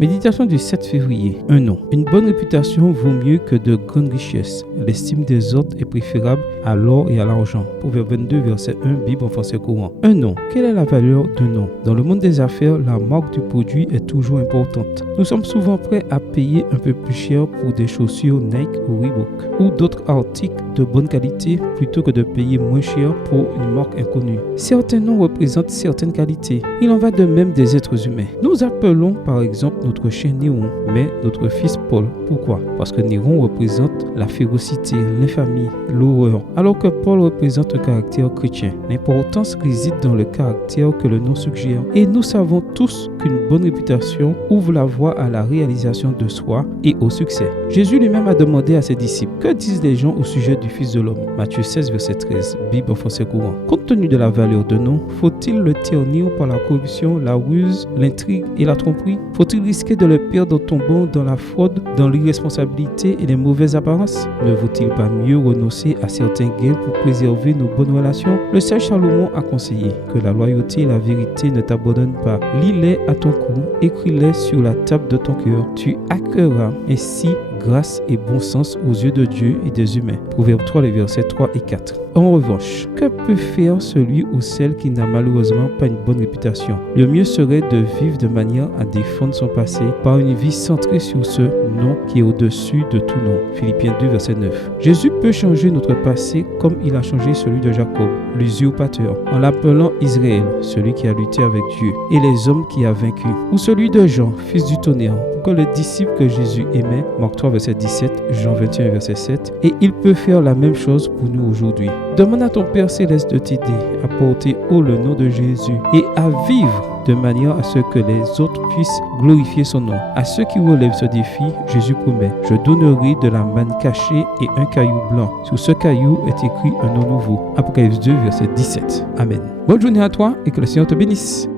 Méditation du 7 février. Un nom. Une bonne réputation vaut mieux que de grandes richesses. L'estime des autres est préférable à l'or et à l'argent. Proverbe 22, verset 1, Bible en français courant. Un nom. Quelle est la valeur d'un nom? Dans le monde des affaires, la marque du produit est toujours importante. Nous sommes souvent prêts à payer un peu plus cher pour des chaussures Nike ou Reebok ou d'autres articles de bonne qualité plutôt que de payer moins cher pour une marque inconnue. Certains noms représentent certaines qualités. Il en va de même des êtres humains. Nous appelons par exemple notre chien Néron, mais notre fils Paul. Pourquoi? Parce que Néron représente la férocité, l'infamie, l'horreur, alors que Paul représente un caractère chrétien. L'importance réside dans le caractère que le nom suggère. Et nous savons tous qu'une bonne réputation ouvre la voie à la réalisation de soi et au succès. Jésus lui-même a demandé à ses disciples, que disent les gens au sujet du Fils de l'homme? Matthieu 16, verset 13, Bible en français courant. Compte tenu de la valeur de nom, faut-il le ternir par la corruption, la ruse, l'intrigue et la tromperie? Faut-il risquer de le perdre en tombant dans la fraude, dans l'irresponsabilité et les mauvaises apparences? Ne vaut-il pas mieux renoncer à certains gains pour préserver nos bonnes relations? Le sage Salomon a conseillé que la loyauté et la vérité ne t'abandonnent pas. Lis-les à ton cou, écris-les sur la table de ton cœur. Tu acquerras ainsi grâce et bon sens aux yeux de Dieu et des humains. Proverbe 3, les versets 3 et 4. En revanche, que peut faire celui ou celle qui n'a malheureusement pas une bonne réputation? Le mieux serait de vivre de manière à défendre son passé par une vie centrée sur ce nom qui est au-dessus de tout nom. Philippiens 2, verset 9. Jésus peut changer notre passé comme il a changé celui de Jacob, l'usurpateur, en l'appelant Israël, celui qui a lutté avec Dieu, et les hommes qui a vaincu, ou celui de Jean, fils du tonnerre, que le disciple que Jésus aimait, Marc 3, verset 17, Jean 21, verset 7, et il peut faire la même chose pour nous aujourd'hui. Demande à ton Père Céleste de t'aider à porter haut le nom de Jésus et à vivre de manière à ce que les autres puissent glorifier son nom. À ceux qui relèvent ce défi, Jésus promet, je donnerai de la manne cachée et un caillou blanc. Sur ce caillou est écrit un nom nouveau. Apocalypse 2, verset 17. Amen. Bonne journée à toi et que le Seigneur te bénisse.